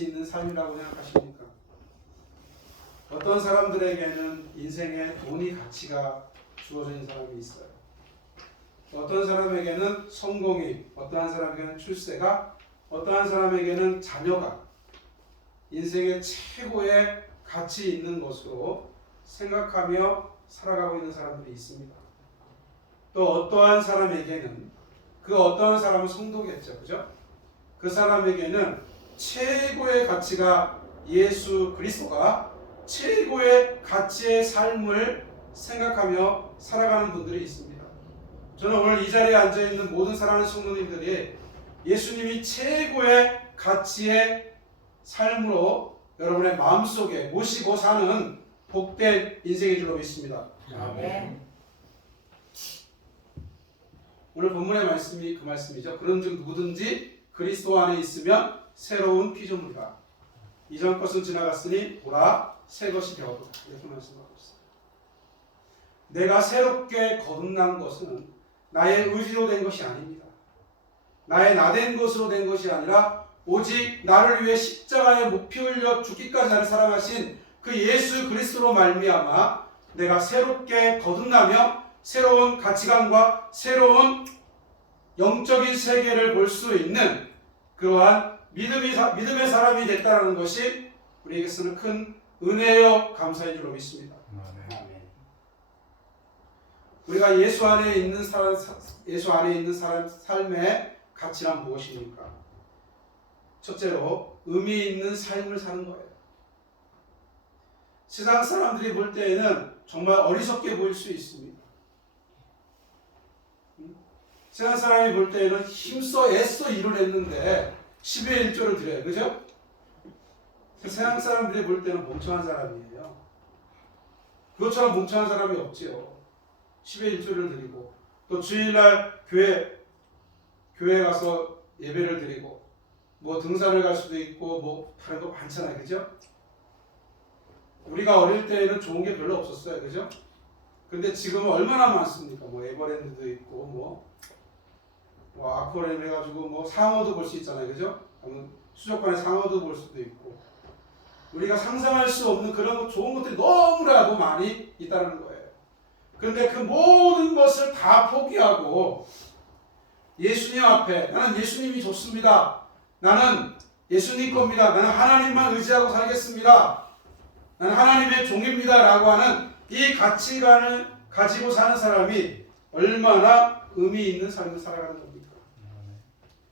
있는 삶이라고 생각하십니까? 어떤 사람들에게는 인생에 돈이 가치가 주어져 있는 사람이 있어요. 어떤 사람에게는 성공이, 어떠한 사람에게는 출세가, 어떠한 사람에게는 자녀가 인생의 최고의 가치 있는 것으로 생각하며 살아가고 있는 사람들이 있습니다. 또 어떠한 사람에게는 그 어떠한 사람은 성도겠죠, 그죠? 그 사람에게는 최고의 가치가 예수 그리스도가 최고의 가치의 삶을 생각하며 살아가는 분들이 있습니다. 저는 오늘 이 자리에 앉아있는 모든 사랑하는 성도님들이 예수님이 최고의 가치의 삶으로 여러분의 마음속에 모시고 사는 복된 인생인 줄로 믿습니다. 아멘. 오늘 본문의 말씀이 그 말씀이죠. 그런즉 누구든지 그리스도 안에 있으면 새로운 피조물이라. 이전 것은 지나갔으니 보라 새 것이 되었도다. 이렇게 말씀하고 있어요. 내가 새롭게 거듭난 것은 나의 의지로 된 것이 아닙니다. 나의 나된 것으로 된 것이 아니라 오직 나를 위해 십자가에 못 피 흘려 죽기까지 나를 사랑하신 그 예수 그리스도로 말미암아 내가 새롭게 거듭나며 새로운 가치관과 새로운 영적인 세계를 볼 수 있는 그러한 믿음의 사람이 됐다는 것이 우리에게서는 큰 은혜요 감사인 줄로 믿습니다. 아멘. 우리가 예수 안에 있는 사람 삶의 가치란 무엇입니까? 첫째로 의미 있는 삶을 사는 거예요. 세상 사람들이 볼 때에는 정말 어리석게 보일 수 있습니다. 세상 사람이 볼 때에는 힘써 애써 일을 했는데 10의 1조를 드려요. 그죠? 세상 사람들이 볼 때는 멍청한 사람이에요. 그것처럼 멍청한 사람이 없지요. 10의 1조를 드리고 또 주일날 교회 가서 예배를 드리고 뭐 등산을 갈 수도 있고 뭐 다른 거 많잖아요. 그죠? 우리가 어릴 때에는 좋은 게 별로 없었어요. 그죠? 근데 지금은 얼마나 많습니까? 뭐 에버랜드도 있고 뭐 아쿠아리움 해가지고 뭐 상어도 볼 수 있잖아요. 그죠? 수족관에 상어도 볼 수도 있고 우리가 상상할 수 없는 그런 좋은 것들이 너무나도 많이 있다는 거예요. 그런데 그 모든 것을 다 포기하고 예수님 앞에 나는 예수님이 좋습니다. 나는 예수님 겁니다. 나는 하나님만 의지하고 살겠습니다. 나는 하나님의 종입니다. 라고 하는 이 가치관을 가지고 사는 사람이 얼마나 의미 있는 삶을 살아가는 겁니까?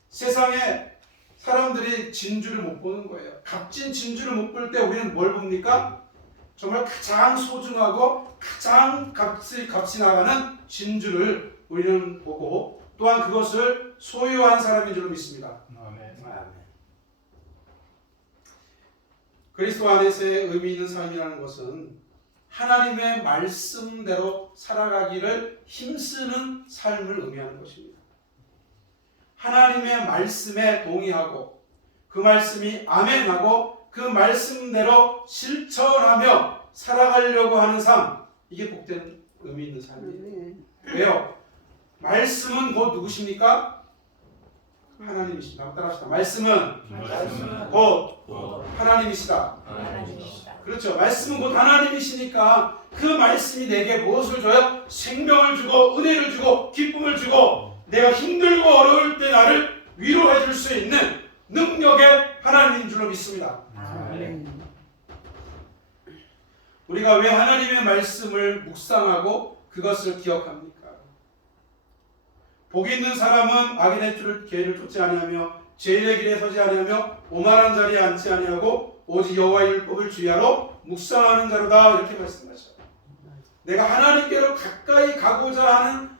세상에 사람들이 진주를 못 보는 거예요. 값진 진주를 못 볼 때 우리는 뭘 봅니까? 정말 가장 소중하고 가장 값이 나가는 진주를 우리는 보고 또한 그것을 소유한 사람인 줄 믿습니다. 아멘. 그리스도 안에서의 의미 있는 삶이라는 것은 하나님의 말씀대로 살아가기를 힘쓰는 삶을 의미하는 것입니다. 하나님의 말씀에 동의하고 그 말씀이 아멘하고 그 말씀대로 실천하며 살아가려고 하는 삶, 이게 복된 의미 있는 삶이에요. 왜요? 말씀은 곧 누구십니까? 하나님이십니다. 한번 따라합시다. 말씀은 곧 하나님이시다. 그렇죠. 말씀은 곧 하나님이시니까 그 말씀이 내게 무엇을 줘요? 생명을 주고 은혜를 주고 기쁨을 주고 내가 힘들고 어려울 때 나를 위로해 줄 수 있는 능력의 하나님인 줄로 믿습니다. 아멘. 우리가 왜 하나님의 말씀을 묵상하고 그것을 기억합니까? 복 있는 사람은 악인의 길을 쫓지 아니하며 죄인의 길에 서지 아니하며 오만한 자리에 앉지 아니하고 오직 여호와의 율법을 주야로 묵상하는 자로다. 이렇게 말씀하셔요. 내가 하나님께로 가까이 가고자 하는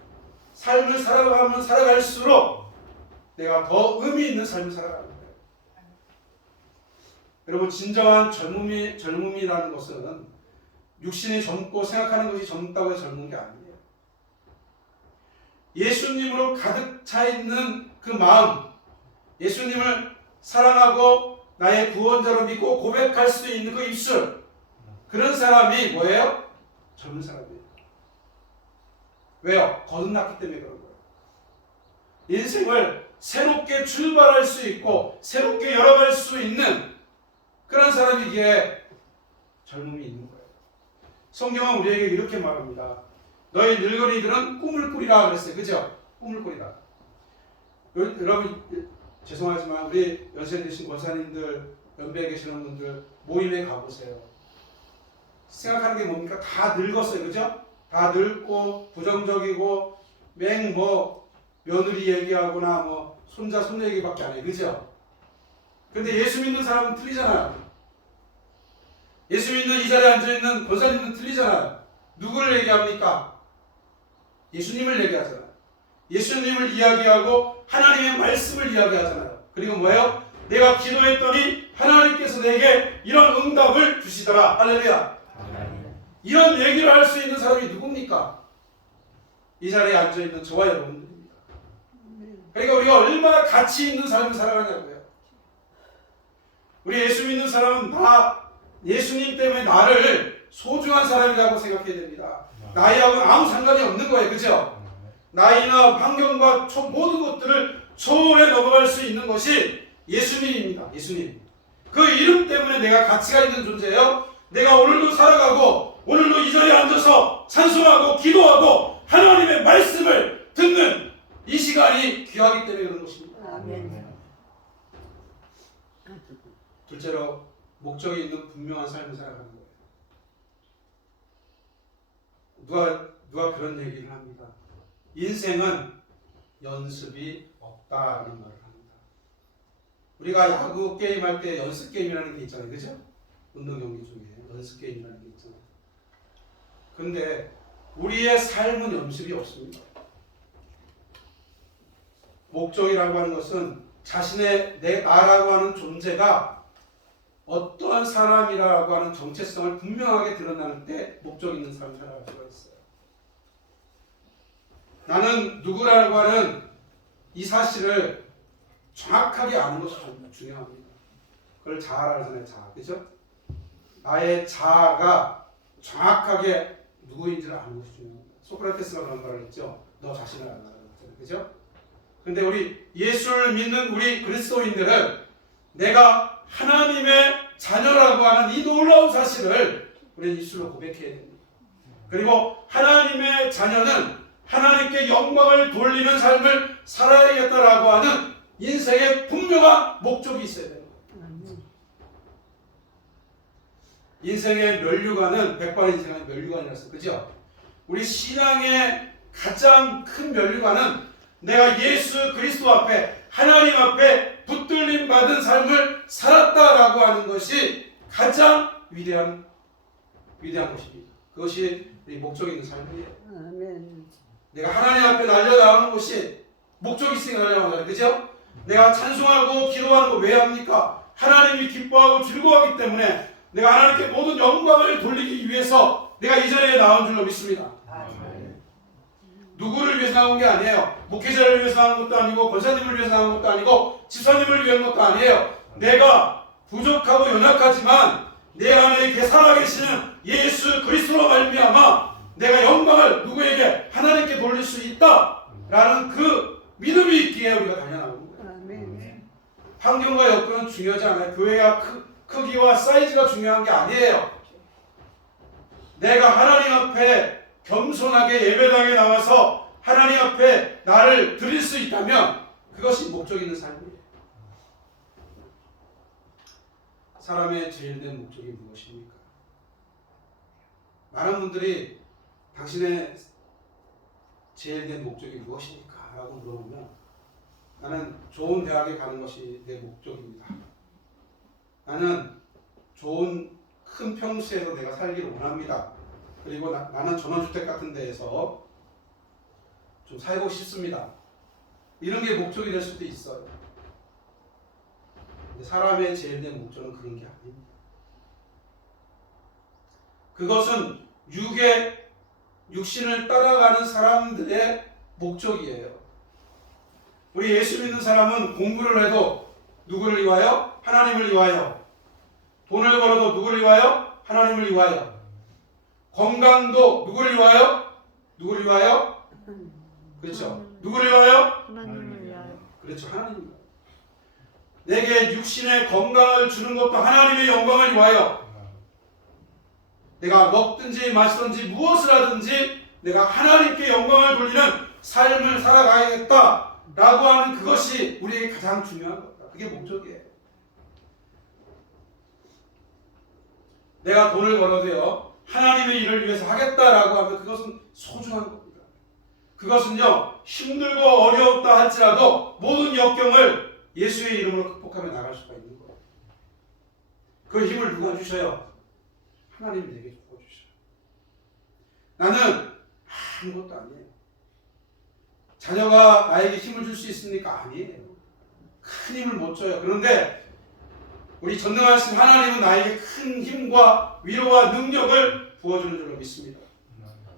삶을 살아가면 살아갈수록 내가 더 의미 있는 삶을 살아가는 거예요. 여러분, 진정한 젊음이라는 것은 육신이 젊고 생각하는 것이 젊다고 해서 젊은 게 아니에요. 예수님으로 가득 차 있는 그 마음, 예수님을 사랑하고 나의 구원자로 믿고 고백할 수 있는 그 입술, 그런 사람이 뭐예요? 젊은 사람이에요. 왜요? 거듭났기 때문에 그런 거예요. 인생을 새롭게 출발할 수 있고 새롭게 열어갈 수 있는 사람이기에 젊음이 있는 거예요. 성경은 우리에게 이렇게 말합니다. 너희 늙은이들은 꿈을 꾸리라 그랬어요. 그죠? 꿈을 꾸리라. 여러분 죄송하지만 우리 연세 드신 권사님들, 연배에 계시는 분들 모임에 가보세요. 생각하는 게 뭡니까? 다 늙었어요. 그죠? 다 늙고 부정적이고 맹 며느리 얘기하거나 손자 손녀 얘기밖에 안 해요. 그죠? 근데 예수 믿는 사람은 틀리잖아요. 예수 믿는 이 자리에 앉아있는 권사님은 틀리잖아요. 누구를 얘기합니까? 예수님을 얘기하잖아요. 예수님을 이야기하고 하나님의 말씀을 이야기하잖아요. 그리고 뭐예요? 내가 기도했더니 하나님께서 내게 이런 응답을 주시더라. 할렐루야. 이런 얘기를 할 수 있는 사람이 누굽니까? 이 자리에 앉아있는 저와 여러분들입니다. 그러니까 우리가 얼마나 가치 있는 삶을 살아가냐고요. 우리 예수 믿는 사람은 다 예수님 때문에 나를 소중한 사람이라고 생각해야 됩니다. 나이하고는 아무 상관이 없는 거예요. 그죠? 나이나 환경과 모든 것들을 초월해 넘어갈 수 있는 것이 예수님입니다. 예수님. 그 이름 때문에 내가 가치가 있는 존재예요. 내가 오늘도 살아가고 오늘도 이 자리에 앉아서 찬송하고 기도하고 하나님의 말씀을 듣는 이 시간이 귀하기 때문에 그런 것입니다. 아멘. 둘째로 목적이 있는 분명한 삶을 살아가는 거예요. 누가 그런 얘기를 합니다. 인생은 연습이 없다는 말을 합니다. 우리가 야구 게임 할 때 연습 게임이라는 게 있잖아요. 그죠? 운동 경기 중에 연습 게임이라는 게 있잖아요. 근데 우리의 삶은 연습이 없습니다. 목적이라고 하는 것은 자신의 나라고 하는 존재가 어떠한 사람이라고 하는 정체성을 분명하게 드러나는 때 목적 있는 삶을 살아갈 수가 있어요. 나는 누구라고 하는 이 사실을 정확하게 아는 것이 중요합니다. 그걸 자아라고 하잖아요. 자아. 그죠? 나의 자아가 정확하게 누구인지를 아는 것이 중요합니다. 소크라테스가 그런 말을 했죠. 너 자신을 알아라. 그죠? 근데 우리 예수를 믿는 우리 그리스도인들은 내가 하나님의 자녀라고 하는 이 놀라운 사실을 우리는 입술로 고백해야 됩니다. 그리고 하나님의 자녀는 하나님께 영광을 돌리는 삶을 살아야겠다라고 하는 인생의 분명한 목적이 있어야 됩니다. 인생의 면류관은 백발 인생의 면류관이라서 그죠? 우리 신앙의 가장 큰 면류관은 내가 예수 그리스도 앞에 하나님 앞에 붙들림 받은 삶을 살았다라고 하는 것이 가장 위대한 것입니다. 그것이 우리 목적 있는 삶이에요. 아멘. 내가 하나님 앞에 날려나가는 것이 목적이 있으니까 날려나가잖아요. 그죠? 내가 찬송하고 기도하는 거 왜 합니까? 하나님이 기뻐하고 즐거워하기 때문에 내가 하나님께 모든 영광을 돌리기 위해서 내가 이 자리에 나온 줄로 믿습니다. 누구를 위해서 나온 게 아니에요. 목회자를 위해서 나온 것도 아니고 권사님을 위해서 나온 것도 아니고 집사님을 위한 것도 아니에요. 내가 부족하고 연약하지만 내 안에 살아계시는 예수 그리스도로 말미암아 내가 영광을 누구에게 하나님께 돌릴 수 있다라는 그 믿음이 있기에 우리가 달려나가는 거예요. 아멘. 환경과 여건은 중요하지 않아요. 교회가 크기와 사이즈가 중요한 게 아니에요. 내가 하나님 앞에 겸손하게 예배당에 나와서 하나님 앞에 나를 드릴 수 있다면 그것이 목적 있는 삶이에요. 사람의 제일된 목적이 무엇입니까? 많은 분들이 당신의 제일된 목적이 무엇입니까? 라고 물어보면 나는 좋은 대학에 가는 것이 내 목적입니다. 나는 좋은 큰 평수에서 내가 살기를 원합니다. 그리고 나는 전원주택 같은 데에서 좀 살고 싶습니다. 이런 게 목적이 될 수도 있어요. 근데 사람의 제일된 목적은 그런 게 아닙니다. 그것은 육신을 따라가는 사람들의 목적이에요. 우리 예수 믿는 사람은 공부를 해도 누구를 위하여? 하나님을 위하여. 돈을 벌어도 누구를 위하여? 하나님을 위하여. 건강도 누구를 위하여? 누구를 위하여? 그렇죠. 누구를 위하여? 하나님을 위하여. 그렇죠. 하나님. 내게 육신의 건강을 주는 것도 하나님의 영광을 위하여 내가 먹든지 마시든지 무엇을 하든지 내가 하나님께 영광을 돌리는 삶을 살아가야겠다라고 하는 그것이 우리에게 가장 중요한 겁니다. 그게 목적이에요. 내가 돈을 벌어도요 하나님의 일을 위해서 하겠다라고 하면 그것은 소중한 겁니다. 그것은요 힘들고 어려웠다 할지라도 모든 역경을 예수의 이름으로 극복하며 나갈 수가 있는 거예요. 그 힘을 누가 주셔요? 하나님이 내게 주셔요. 나는 아무것도 아니에요. 자녀가 나에게 힘을 줄 수 있습니까? 아니에요. 큰 힘을 못 줘요. 그런데 우리 전능하신 하나님은 나에게 큰 힘과 위로와 능력을 부어주는 줄로 믿습니다.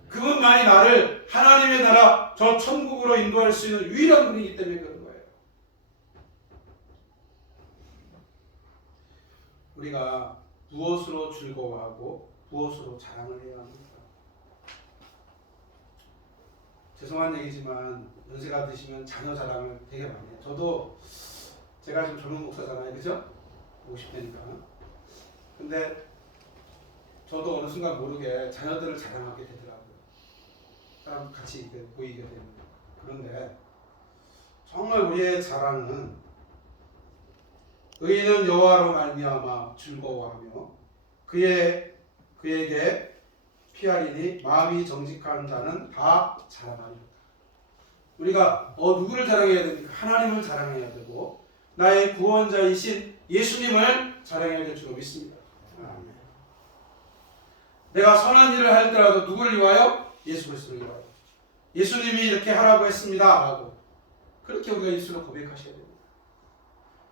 그분만이 나를 하나님의 나라 저 천국으로 인도할 수 있는 유일한 분이기 때문에 그런 거예요. 우리가 무엇으로 즐거워하고 무엇으로 자랑을 해야 합니까? 죄송한 얘기지만 연세가 드시면 자녀 자랑을 되게 많이 해요. 저도 제가 지금 젊은 목사잖아요. 그죠? 50대니까. 근데 저도 어느 순간 모르게 자녀들을 자랑하게 되더라고요. 사람 같이 이렇게 보이게 되는. 그런데 정말 우리의 자랑은 의인은 여호와로 말미암아 즐거워하며 그에게 피하리니 마음이 정직한 자는 다 자랑하리로다. 우리가 누구를 자랑해야 됩니까? 하나님을 자랑해야 되고 나의 구원자이신 예수님을 자랑해야 될 줄로 믿습니다. 내가 선한 일을 할 때라도 누구를 위하여? 예수 그리스도를 위하여. 예수님이 이렇게 하라고 했습니다 라고 그렇게 우리가 입술로 고백하셔야 됩니다.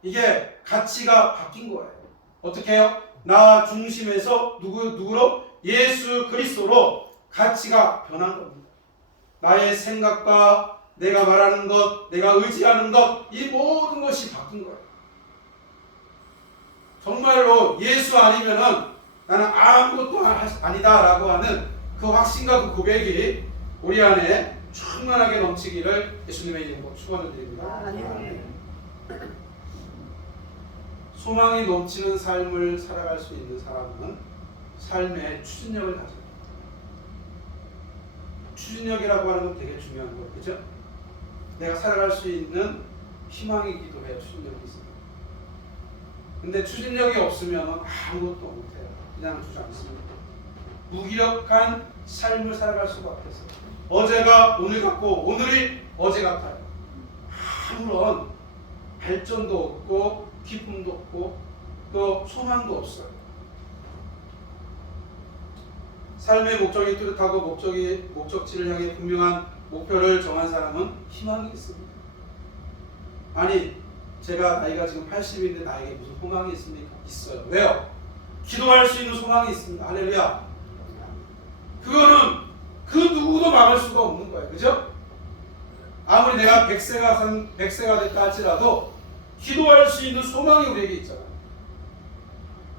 이게 가치가 바뀐 거예요. 어떻게 해요? 나 중심에서 누구로? 예수 그리스도로 가치가 변한 겁니다. 나의 생각과 내가 말하는 것, 내가 의지하는 것, 이 모든 것이 바뀐 거예요. 정말로 예수 아니면은 나는 아무것도 아니다라고 하는 그 확신과 그 고백이 우리 안에 충만하게 넘치기를 예수님의 이름으로 축원을 드립니다. 소망이 넘치는 삶을 살아갈 수 있는 사람은 삶의 추진력을 가져요. 추진력이라고 하는 건 되게 중요한 거예요. 그죠? 내가 살아갈 수 있는 희망이기도 해요. 추진력이 있어요. 근데 추진력이 없으면 아무것도 못해요. 그냥 주저앉습니다. 무기력한 삶을 살아갈 수밖에 없어요. 어제가 오늘 같고 오늘이 어제 같아요. 아무런 발전도 없고 기쁨도 없고 또 소망도 없어요. 삶의 목적이 뚜렷하고 목적지를 향해 분명한 목표를 정한 사람은 희망이 있습니다. 아니 제가 나이가 지금 80인데 나에게 무슨 소망이 있습니까? 있어요. 왜요? 기도할 수 있는 소망이 있습니다. 할렐루야. 그거는 그 누구도 막을 수가 없는 거예요. 그죠? 아무리 내가 100세가 됐다 할지라도 기도할 수 있는 소망이 우리에게 있잖아요.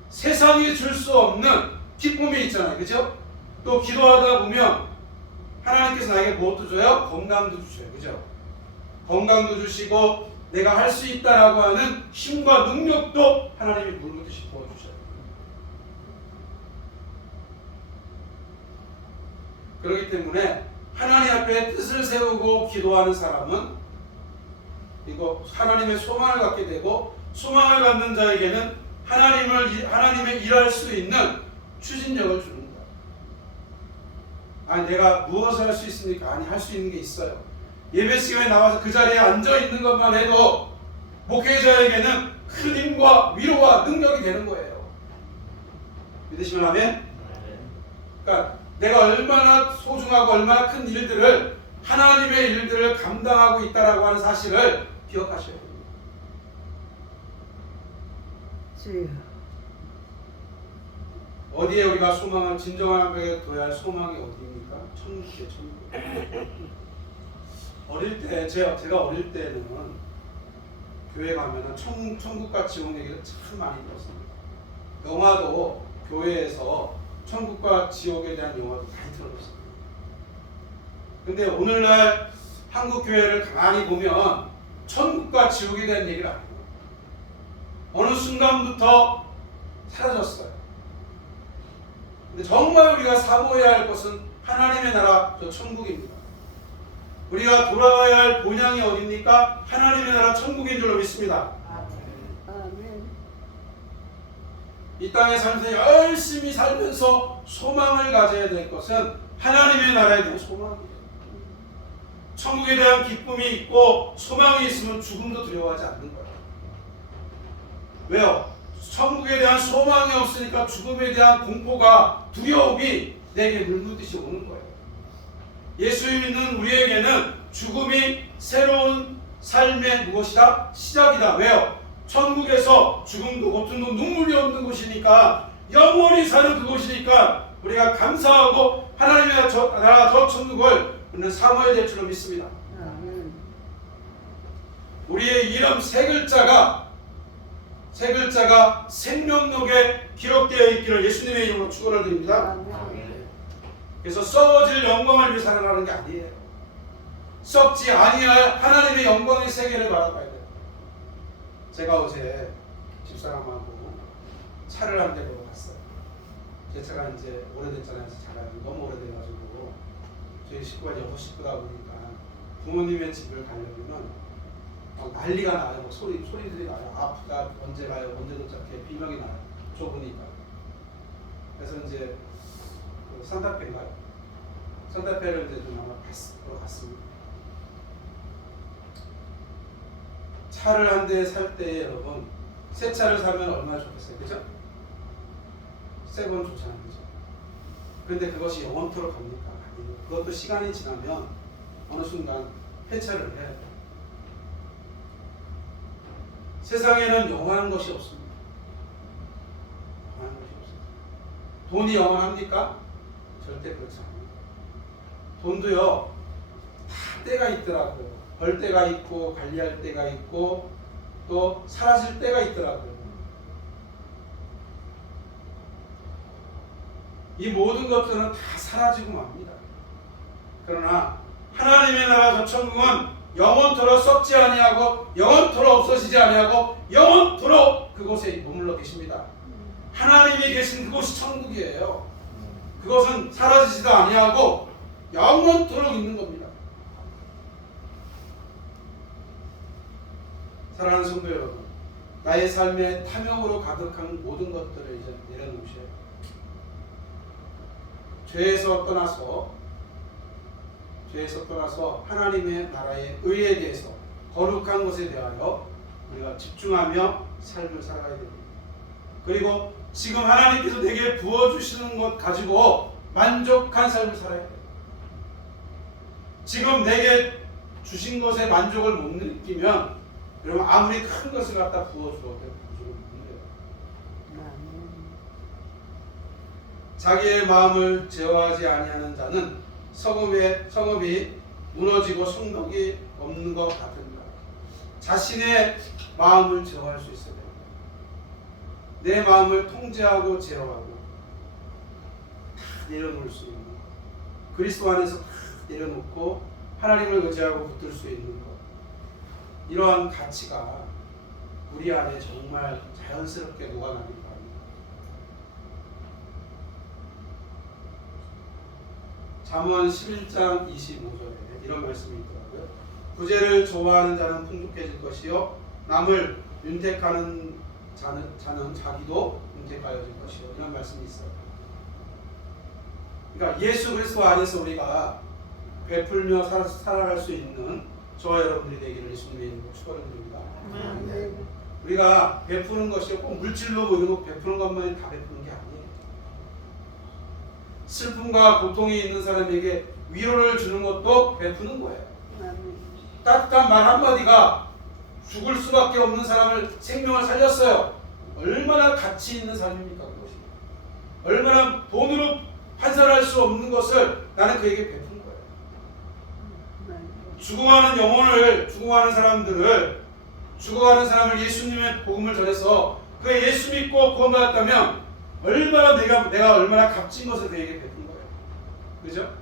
세상이 줄 수 없는 기쁨이 있잖아요. 그죠? 또 기도하다 보면 하나님께서 나에게 무엇도 줘요? 건강도 주셔요. 그죠? 건강도 주시고 내가 할 수 있다라고 하는 힘과 능력도 하나님이 물붓듯이 부어주셔요. 그렇기 때문에 하나님 앞에 뜻을 세우고 기도하는 사람은 이거 하나님의 소망을 갖게 되고 소망을 갖는 자에게는 하나님의 일할 수 있는 추진력을 주는 거예요. 아니 내가 무엇을 할 수 있습니까? 아니 할 수 있는 게 있어요. 예배 시간에 나와서 그 자리에 앉아 있는 것만 해도 목회자에게는 큰 힘과 위로와 능력이 되는 거예요. 믿으시면 아멘? 그러니까 내가 얼마나 소중하고 얼마나 큰 일들을 하나님의 일들을 감당하고 있다라고 하는 사실을 기억하셔야 됩니다. 어디에 우리가 소망을 진정하게 둬야 할 소망이 어디입니까? 천국이에요. 천국. 어릴 때 제가 어릴 때는 교회 가면은 천국과 지옥 얘기를 참 많이 들었습니다. 영화도 교회에서 천국과 지옥에 대한 영화도 많이 들어봤습니다. 근데 오늘날 한국 교회를 가만히 보면 천국과 지옥에 대한 얘기를 안 해요. 어느 순간부터 사라졌어요. 근데 정말 우리가 사모해야 할 것은 하나님의 나라, 저 천국입니다. 우리가 돌아가야 할 본향이 어디입니까? 하나님의 나라 천국인 줄로 믿습니다. 이 땅에 살면서 열심히 살면서 소망을 가져야 될 것은 하나님의 나라에 대한 소망이에요. 천국에 대한 기쁨이 있고 소망이 있으면 죽음도 두려워하지 않는 거예요. 왜요? 천국에 대한 소망이 없으니까 죽음에 대한 공포가, 두려움이 내게 물묻듯이 오는 거예요. 예수 믿는 우리에게는 죽음이 새로운 삶의 무엇이다? 시작이다. 왜요? 천국에서 죽음도 고통도 눈물이 없는 곳이니까, 영원히 사는 그곳이니까 우리가 감사하고 하나님의 나라 저 천국을 우리는 사모해야 될 줄로 믿습니다. 우리의 이름 세 글자가 생명록에 기록되어 있기를 예수님의 이름으로 축원을 드립니다. 그래서 썩어질 영광을 위해 살아가는 게 아니에요. 썩지 아니할 하나님의 영광의 세계를 바라봐야 돼요. 제가 어제 집사람하고 차를 한 대 보러 갔어요. 제 차가 이제 오래됐잖아요. 차가 너무 오래돼가지고 저희 식구가 6식구다 보니까 부모님의 집을 가려면 막 난리가 나요. 소리들이 나요. 아프다, 언제 가요, 언제 도착해, 비명이 나요. 좁으니까. 그래서 이제 산타페인가요? 산타페를 이제 좀 아마 보러 갔습니다. 차를 한 대 살 때 여러분, 새 차를 사면 얼마나 좋겠어요, 그죠? 새 건 좋잖아요, 그죠? 그런데 그것이 영원토록 갑니까? 아니요. 그것도 시간이 지나면 어느 순간 폐차를 해야 돼요. 세상에는 영원한 것이 없습니다. 영원한 것이 없습니다. 돈이 영원합니까? 절대 그렇지 않습니다. 돈도요, 다 때가 있더라고요. 벌 때가 있고, 관리할 때가 있고, 또 사라질 때가 있더라고요. 이 모든 것들은 다 사라지고 맙니다. 그러나 하나님의 나라 저 천국은 영원토록 썩지 아니하고 영원토록 없어지지 아니하고 영원토록 그곳에 머물러 계십니다. 하나님이 계신 그곳이 천국이에요. 그것은 사라지지도 아니하고 영원토록 있는 겁니다. 사랑하는 성도 여러분, 나의 삶에 탐욕으로 가득한 모든 것들을 이제 내려놓으셔야 돼요. 죄에서 떠나서 하나님의 나라의 의에 대해서, 거룩한 것에 대하여 우리가 집중하며 삶을 살아가야 됩니다. 그리고 지금 하나님께서 내게 부어주시는 것 가지고 만족한 삶을 살아야 돼요. 지금 내게 주신 것에 만족을 못 느끼면 여러분 아무리 큰 것을 갖다 부어주어도 만족을 못 느껴요. 자기의 마음을 제어하지 아니하는 자는 성읍이 무너지고 성벽이 없는 것 같습니다. 자신의 마음을 제어할 수 있어야 됩니다. 내 마음을 통제하고 제어하고 다 내려놓을 수 있는 것, 그리스도 안에서 다 내려놓고 하나님을 의지하고 붙들 수 있는 것, 이러한 가치가 우리 안에 정말 자연스럽게 녹아나길 바랍니다. 잠언 11장 25절에 이런 말씀이 있더라고요. 부재를 좋아하는 자는 풍족해질 것이요, 남을 윤택하는 자는 자기도 윤택하여질 것이요, 이런 말씀이 있어요. 그러니까 예수 그리스도 안에서 우리가 베풀며 살아갈 수 있는 저와 여러분들이 되기를 예수님의 이름으로 축원드립니다. 우리가 베푸는 것이 꼭 물질로 보이고 베푸는 것만이 다 베푸는 게 아니에요. 슬픔과 고통이 있는 사람에게 위로를 주는 것도 베푸는 거예요. 따뜻한 말 한마디가 죽을 수밖에 없는 사람을 생명을 살렸어요. 얼마나 가치 있는 삶입니까 그것이. 얼마나 돈으로 환산할 수 없는 것을 나는 그에게 베푼 거예요. 죽어가는 사람을 예수님의 복음을 전해서 그 예수 믿고 구원받았다면 얼마나 내가 얼마나 값진 것을 그에게 베푼 거예요. 그죠?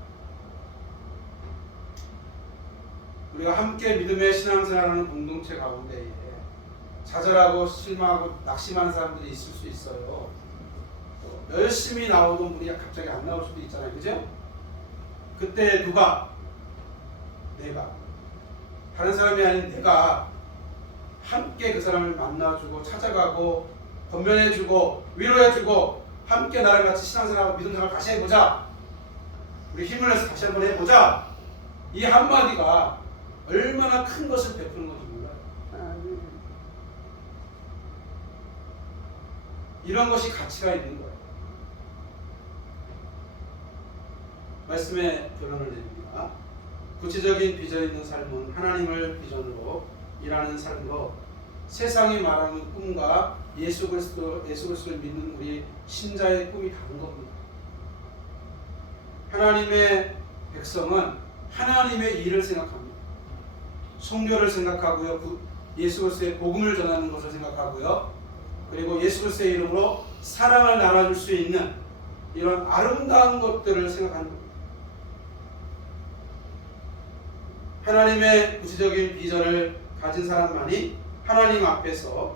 우리가 함께 믿음의 신앙생활하는 공동체 가운데에 좌절하고 실망하고 낙심하는 사람들이 있을 수 있어요. 열심히 나오던 분이 갑자기 안 나올 수도 있잖아요. 그죠? 그때 누가? 내가. 다른 사람이 아닌 내가 함께 그 사람을 만나주고 찾아가고 권면해주고 위로해주고 함께 나랑 같이 신앙생활하고 믿음생활 다시 해보자. 우리 힘을 내서 다시 한번 해보자. 이 한마디가 얼마나 큰 것을 베푸는 건지 몰라요. 이런 것이 가치가 있는 거예요. 말씀의 결론을 내립니다. 구체적인 비전 있는 삶은 하나님을 비전으로 일하는 삶으로 세상이 말하는 꿈과 예수 그리스도를 믿는 우리 신자의 꿈이 다른 겁니다. 하나님의 백성은 하나님의 일을 생각합니다. 선교를 생각하고요. 예수 그리스도의 복음을 전하는 것을 생각하고요. 그리고 예수 그리스도의 이름으로 사랑을 나눠줄 수 있는 이런 아름다운 것들을 생각하는 겁니다. 하나님의 구체적인 비전을 가진 사람만이 하나님 앞에서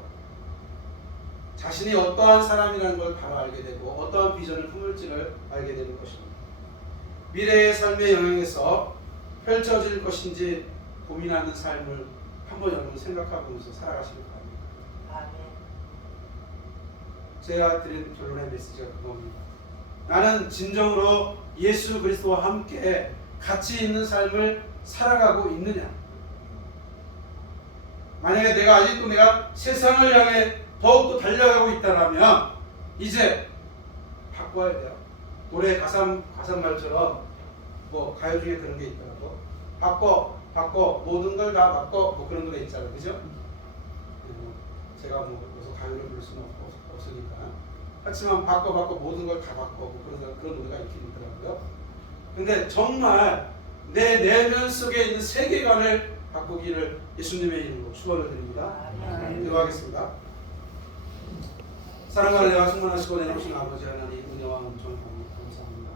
자신이 어떠한 사람이라는 걸 바로 알게 되고 어떠한 비전을 품을지를 알게 되는 것입니다. 미래의 삶의 영역에서 펼쳐질 것인지 고민하는 삶을 한번 여러분 생각하면서 살아가시길 바랍니다. 아멘. 제가 드린 결론의 메시지가 그겁니다. 나는 진정으로 예수 그리스도와 함께 가치 있는 삶을 살아가고 있느냐? 만약에 내가 아직도 세상을 향해 더욱더 달려가고 있다면 이제 바꿔야 돼요. 노래 가사말처럼 뭐 가요 중에 그런 게 있더라고. 바꿔 모든 걸 다 바꿔 뭐 그런 노래 있잖아요. 그죠? 제가 여기서 가요를 부를 수는 없으니까. 하지만 바꿔 모든 걸 다 바꿔 뭐 그런 노래가 있긴 있더라고요. 근데 정말 내 내면 속에 있는 세계관을 바꾸기를 예수님의 이름으로 축원을 드립니다. 기도하겠습니다. 사랑하는 내가 충만하시고 내놓으신 아버지 하나님 은혜와 은총 감사합니다.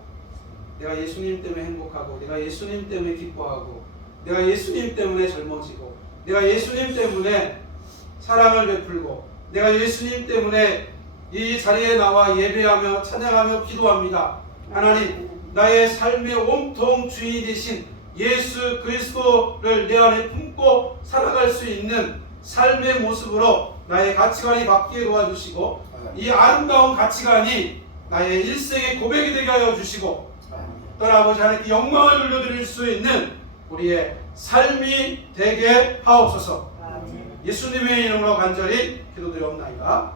내가 예수님 때문에 행복하고 내가 예수님 때문에 기뻐하고 내가 예수님 때문에 젊어지고 내가 예수님 때문에 사랑을 베풀고 내가 예수님 때문에 이 자리에 나와 예배하며 찬양하며 기도합니다. 하나님 나의 삶의 온통 주인이 되신 예수 그리스도를 내 안에 품고 살아갈 수 있는 삶의 모습으로 나의 가치관이 바뀌게 도와주시고 이 아름다운 가치관이 나의 일생의 고백이 되게 하여 주시고 또한 아버지 하나님께 영광을 돌려드릴 수 있는 우리의 삶이 되게 하옵소서. 예수님의 이름으로 간절히 기도드리옵나이다.